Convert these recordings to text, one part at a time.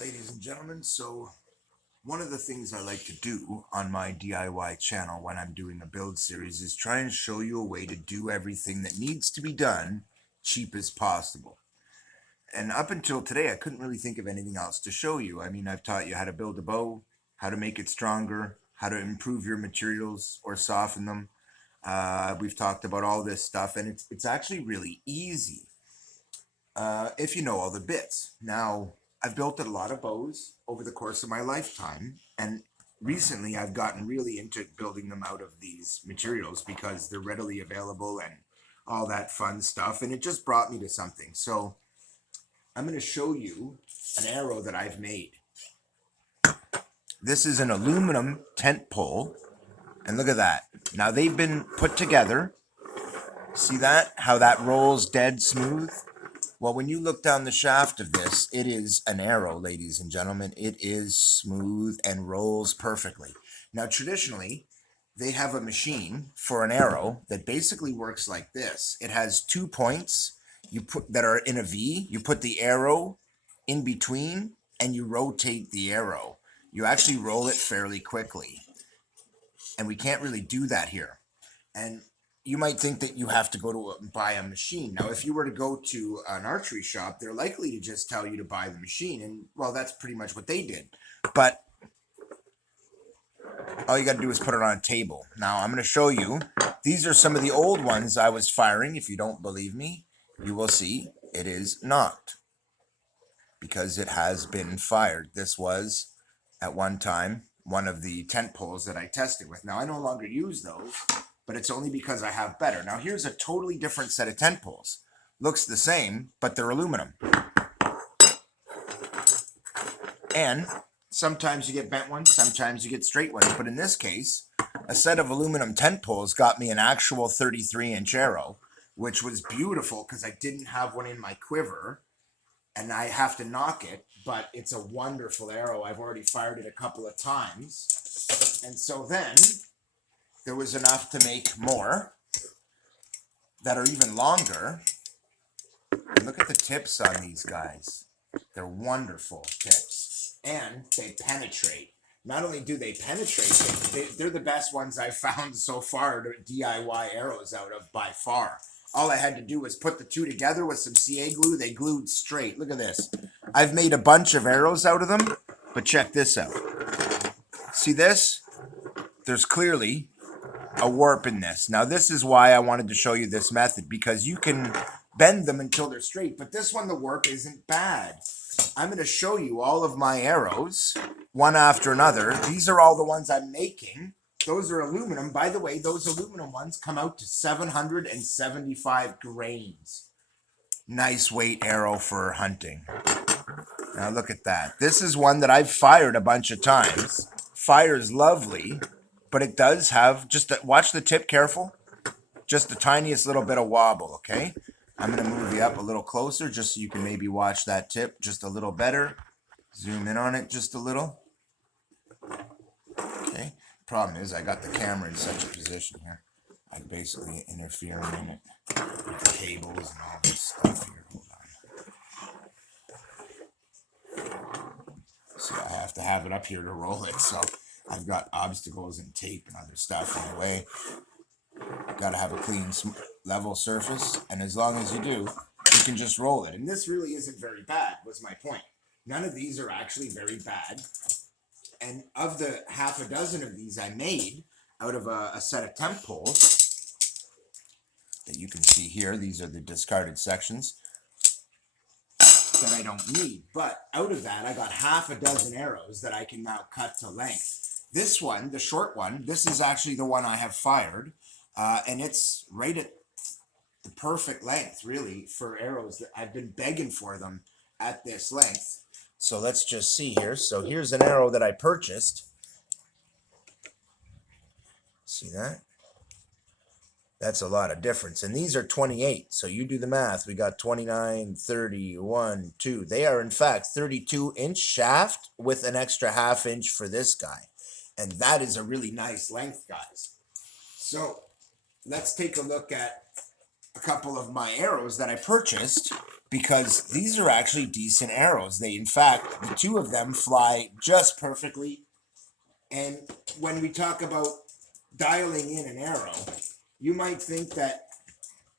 Ladies and gentlemen, so one of the things I like to do on my DIY channel when I'm doing a build series is try and show you a way to do everything that needs to be done cheap as possible. And up until today, I couldn't really think of anything else to show you. I mean, I've taught you how to build a bow, how to make it stronger, how to improve your materials or soften them. We've talked about all this stuff, and it's actually really easy if you know all the bits. Now, I've built a lot of bows over the course of my lifetime, and recently I've gotten really into building them out of these materials because they're readily available and all that fun stuff, and it just brought me to something. So I'm going to show you an arrow that I've made. This is an aluminum tent pole, and look at that. Now they've been put together. See that? How that rolls dead smooth? Well, when you look down the shaft of this, it is an arrow, ladies and gentlemen. It is smooth and rolls perfectly. Now, traditionally, they have a machine for an arrow that basically works like this. It has 2 points that are in a V. You put the arrow in between and you rotate the arrow. You actually roll it fairly quickly. And we can't really do that here. And you might think that you have to go to buy a machine. Now, if you were to go to an archery shop, they're likely to just tell you to buy the machine. And, well, that's pretty much what they did. But all you got to do is put it on a table. Now, I'm going to show you. These are some of the old ones I was firing. If you don't believe me, you will see it is not, because it has been fired. This was, at one time, one of the tent poles that I tested with. Now, I no longer use those, but it's only because I have better. Now, here's a totally different set of tent poles. Looks the same, but they're aluminum. And sometimes you get bent ones, sometimes you get straight ones. But in this case, a set of aluminum tent poles got me an actual 33-inch arrow, which was beautiful because I didn't have one in my quiver, and I have to knock it, but it's a wonderful arrow. I've already fired it a couple of times. And so then there was enough to make more that are even longer. And look at the tips on these guys. They're wonderful tips. And they penetrate. Not only do they penetrate, they're the best ones I've found so far to DIY arrows out of by far. All I had to do was put the two together with some CA glue. They glued straight. Look at this. I've made a bunch of arrows out of them, but check this out. See this? There's clearly a warp in this. Now, this is why I wanted to show you this method, because you can bend them until they're straight, but this one, the warp isn't bad. I'm going to show you all of my arrows, one after another. These are all the ones I'm making. Those are aluminum. By the way, those aluminum ones come out to 775 grains. Nice weight arrow for hunting. Now look at that. This is one that I've fired a bunch of times. Fires lovely, but it does have watch the tip careful. Just the tiniest little bit of wobble, okay? I'm going to move you up a little closer just so you can maybe watch that tip just a little better. Zoom in on it just a little. Okay. Problem is I got the camera in such a position here. I basically interfering in it with the cables and all this stuff here. Hold on. See, I have to have it up here to roll it, so I've got obstacles and tape and other stuff in the way. Got to have a clean, level surface, and as long as you do, you can just roll it. And this really isn't very bad, was my point. None of these are actually very bad. And of the half a dozen of these I made out of a set of tent poles that you can see here, these are the discarded sections that I don't need. But out of that, I got half a dozen arrows that I can now cut to length. This one, the short one, this is actually the one I have fired. And it's right at the perfect length, really, for arrows. That I've been begging for them at this length. So let's just see here. So here's an arrow that I purchased. See that? That's a lot of difference. And these are 28. So you do the math. We got 29, 30, 1, 2. They are, in fact, 32-inch shaft with an extra half-inch for this guy. And that is a really nice length, guys. So let's take a look at a couple of my arrows that I purchased because these are actually decent arrows. They, in fact, the two of them fly just perfectly. And when we talk about dialing in an arrow, you might think that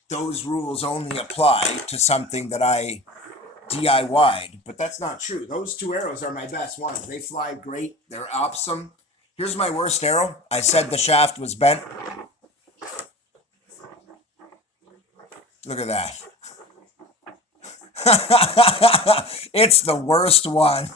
those rules only apply to something that I DIY'd, but that's not true. Those two arrows are my best ones. They fly great. They're awesome. Here's my worst arrow. I said the shaft was bent. Look at that. It's the worst one.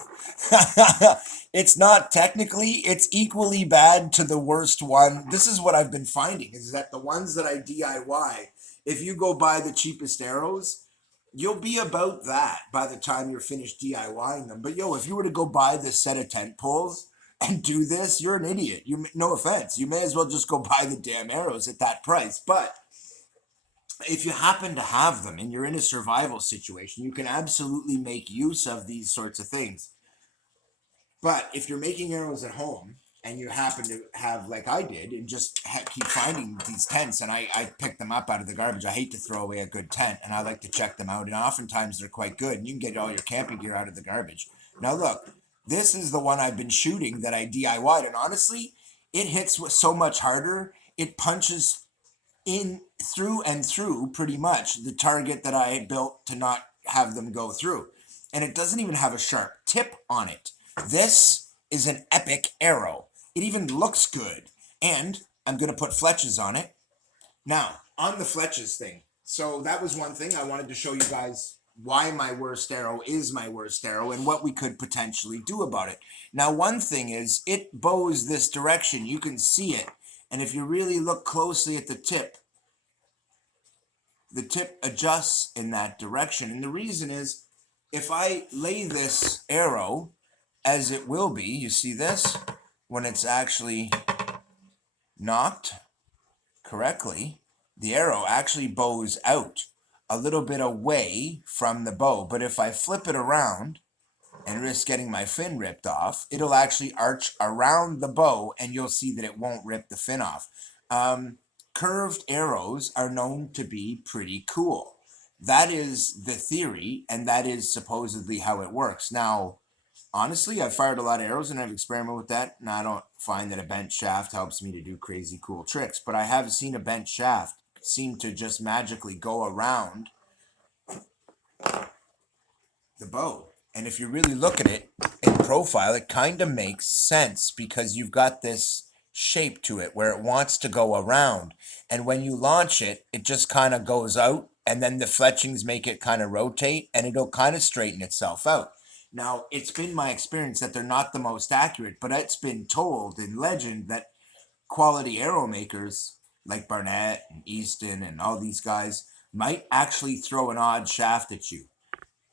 It's not technically, it's equally bad to the worst one. This is what I've been finding, is that the ones that I DIY, if you go buy the cheapest arrows, you'll be about that by the time you're finished DIYing them. But yo, if you were to go buy this set of tent poles and do this, you're an idiot. No offense. You may as well just go buy the damn arrows at that price. But if you happen to have them and you're in a survival situation, you can absolutely make use of these sorts of things. But if you're making arrows at home and you happen to have, like I did, and just keep finding these tents, and I pick them up out of the garbage. I hate to throw away a good tent, and I like to check them out, and oftentimes they're quite good, and you can get all your camping gear out of the garbage. Now look, this is the one I've been shooting that I DIY'd, and honestly, it hits so much harder. It punches in through and through pretty much the target that I had built to not have them go through. And it doesn't even have a sharp tip on it. This is an epic arrow. It even looks good. And I'm going to put fletches on it. Now, on the fletches thing. So that was one thing I wanted to show you guys why my worst arrow is my worst arrow and what we could potentially do about it. Now, one thing is it bows this direction. You can see it. And if you really look closely at the tip adjusts in that direction. And the reason is, if I lay this arrow as it will be, you see this? When it's actually knocked correctly, the arrow actually bows out a little bit away from the bow. But if I flip it around and risk getting my fin ripped off, it'll actually arch around the bow and you'll see that it won't rip the fin off. Curved arrows are known to be pretty cool. That is the theory, and that is supposedly how it works. Now, honestly, I've fired a lot of arrows and I've experimented with that, and I don't find that a bent shaft helps me to do crazy cool tricks, but I have seen a bent shaft seem to just magically go around the bow. And if you really look at it in profile, it kind of makes sense because you've got this shape to it where it wants to go around. And when you launch it, it just kind of goes out, and then the fletchings make it kind of rotate, and it'll kind of straighten itself out. Now, it's been my experience that they're not the most accurate, but it's been told in legend that quality arrow makers like Barnett and Easton and all these guys might actually throw an odd shaft at you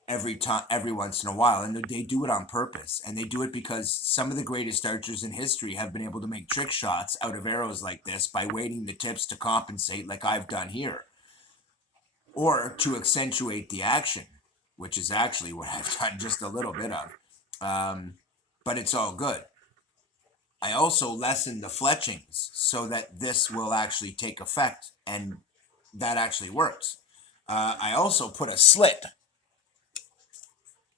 every once in a while, and they do it on purpose, and they do it because some of the greatest archers in history have been able to make trick shots out of arrows like this by weighting the tips to compensate, like I've done here, or to accentuate the action, which is actually what I've done just a little bit of, but it's all good. I also lessen the fletchings so that this will actually take effect, and that actually works. I also put a slit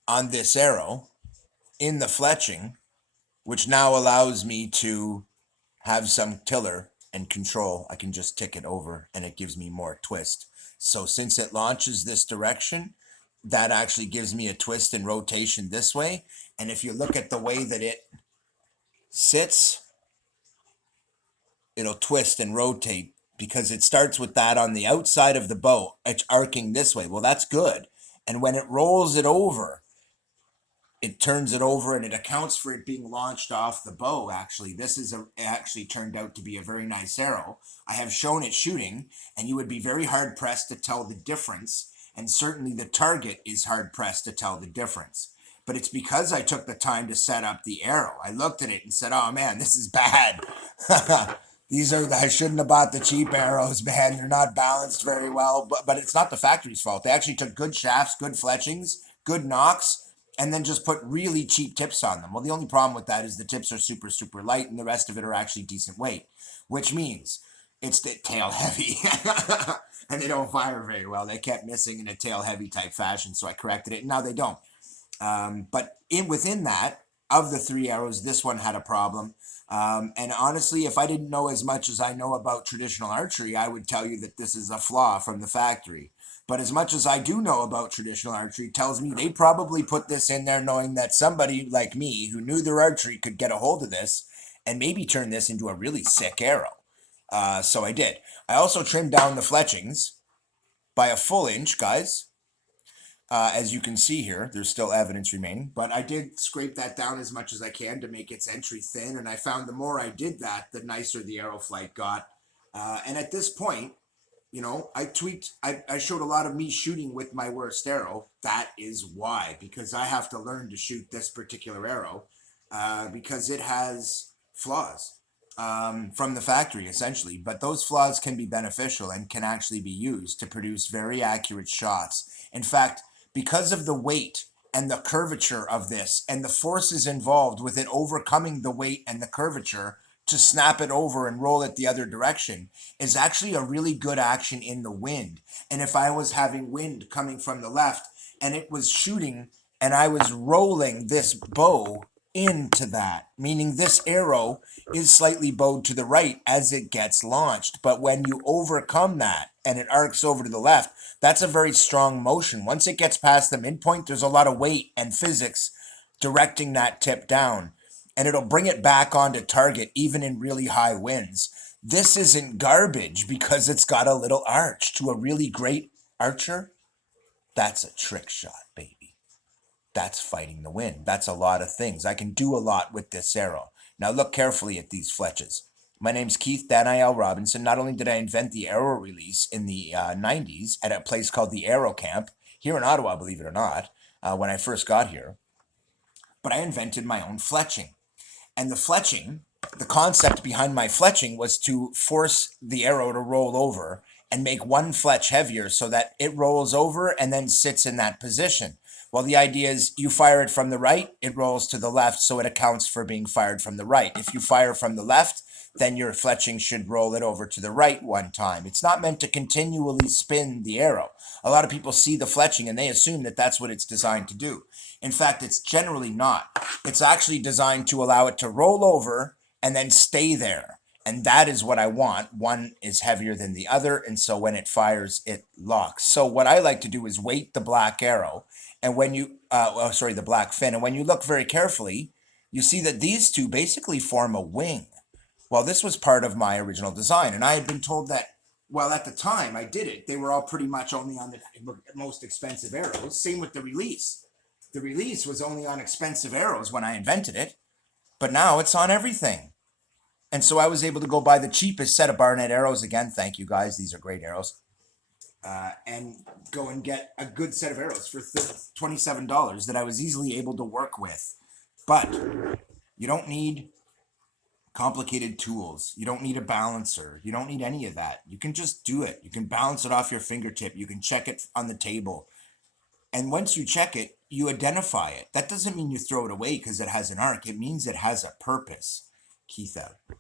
on this arrow in the fletching, which now allows me to have some tiller and control. I can just tick it over and it gives me more twist. So since it launches this direction, that actually gives me a twist and rotation this way. And if you look at the way that it sits, it'll twist and rotate because it starts with that on the outside of the bow. It's arcing this way. Well, that's good. And when it rolls it over, it turns it over and it accounts for it being launched off the bow. Actually, this is actually turned out to be a very nice arrow. I have shown it shooting, and you would be very hard pressed to tell the difference. And certainly the target is hard pressed to tell the difference. But it's because I took the time to set up the arrow. I looked at it and said, oh man, this is bad. I shouldn't have bought the cheap arrows, man. They're not balanced very well, but it's not the factory's fault. They actually took good shafts, good fletchings, good nocks, and then just put really cheap tips on them. Well, the only problem with that is the tips are super, super light, and the rest of it are actually decent weight, which means It's the tail heavy. And they don't fire very well. They kept missing in a tail heavy type fashion, so I corrected it. Now they don't. But within that, of the 3 arrows, this one had a problem. And honestly, if I didn't know as much as I know about traditional archery, I would tell you that this is a flaw from the factory. But as much as I do know about traditional archery, tells me they probably put this in there knowing that somebody like me who knew their archery could get a hold of this and maybe turn this into a really sick arrow. So I did. I also trimmed down the fletchings by a full inch, guys. As you can see here, there's still evidence remaining, but I did scrape that down as much as I can to make its entry thin, and I found the more I did that, the nicer the arrow flight got. And at this point, you know, I showed a lot of me shooting with my worst arrow. That is why, because I have to learn to shoot this particular arrow because it has flaws from the factory, essentially. But those flaws can be beneficial and can actually be used to produce very accurate shots. In fact, because of the weight and the curvature of this and the forces involved with it overcoming the weight and the curvature to snap it over and roll it the other direction is actually a really good action in the wind. And if I was having wind coming from the left and it was shooting and I was rolling this bow into that, meaning this arrow is slightly bowed to the right as it gets launched. But when you overcome that and it arcs over to the left, that's a very strong motion. Once it gets past the midpoint, there's a lot of weight and physics directing that tip down, and it'll bring it back onto target even in really high winds. This isn't garbage because it's got a little arch. To a really great archer, that's a trick shot, baby. That's fighting the wind. That's a lot of things. I can do a lot with this arrow. Now look carefully at these fletches. My name's Keith Daniel Robinson. Not only did I invent the arrow release in the 90s at a place called the Arrow Camp here in Ottawa, believe it or not, when I first got here, but I invented my own fletching. And the fletching, the concept behind my fletching was to force the arrow to roll over and make one fletch heavier so that it rolls over and then sits in that position. Well, the idea is you fire it from the right, it rolls to the left, so it accounts for being fired from the right. If you fire from the left, then your fletching should roll it over to the right one time. It's not meant to continually spin the arrow. A lot of people see the fletching and they assume that that's what it's designed to do. In fact, it's generally not. It's actually designed to allow it to roll over and then stay there. And that is what I want. One is heavier than the other, and so when it fires, it locks. So what I like to do is weight the black arrow, and when you, the black fin, and when you look very carefully, you see that these two basically form a wing. Well, this was part of my original design, and I had been told that, well, at the time I did it, they were all pretty much only on the most expensive arrows. Same with the release. The release was only on expensive arrows when I invented it, but now it's on everything. And so I was able to go buy the cheapest set of Barnett arrows. Again, thank you guys. These are great arrows. And go and get a good set of arrows for $27 that I was easily able to work with. But you don't need complicated tools. You don't need a balancer. You don't need any of that. You can just do it. You can balance it off your fingertip. You can check it on the table. And once you check it, you identify it. That doesn't mean you throw it away because it has an arc. It means it has a purpose. Keith out.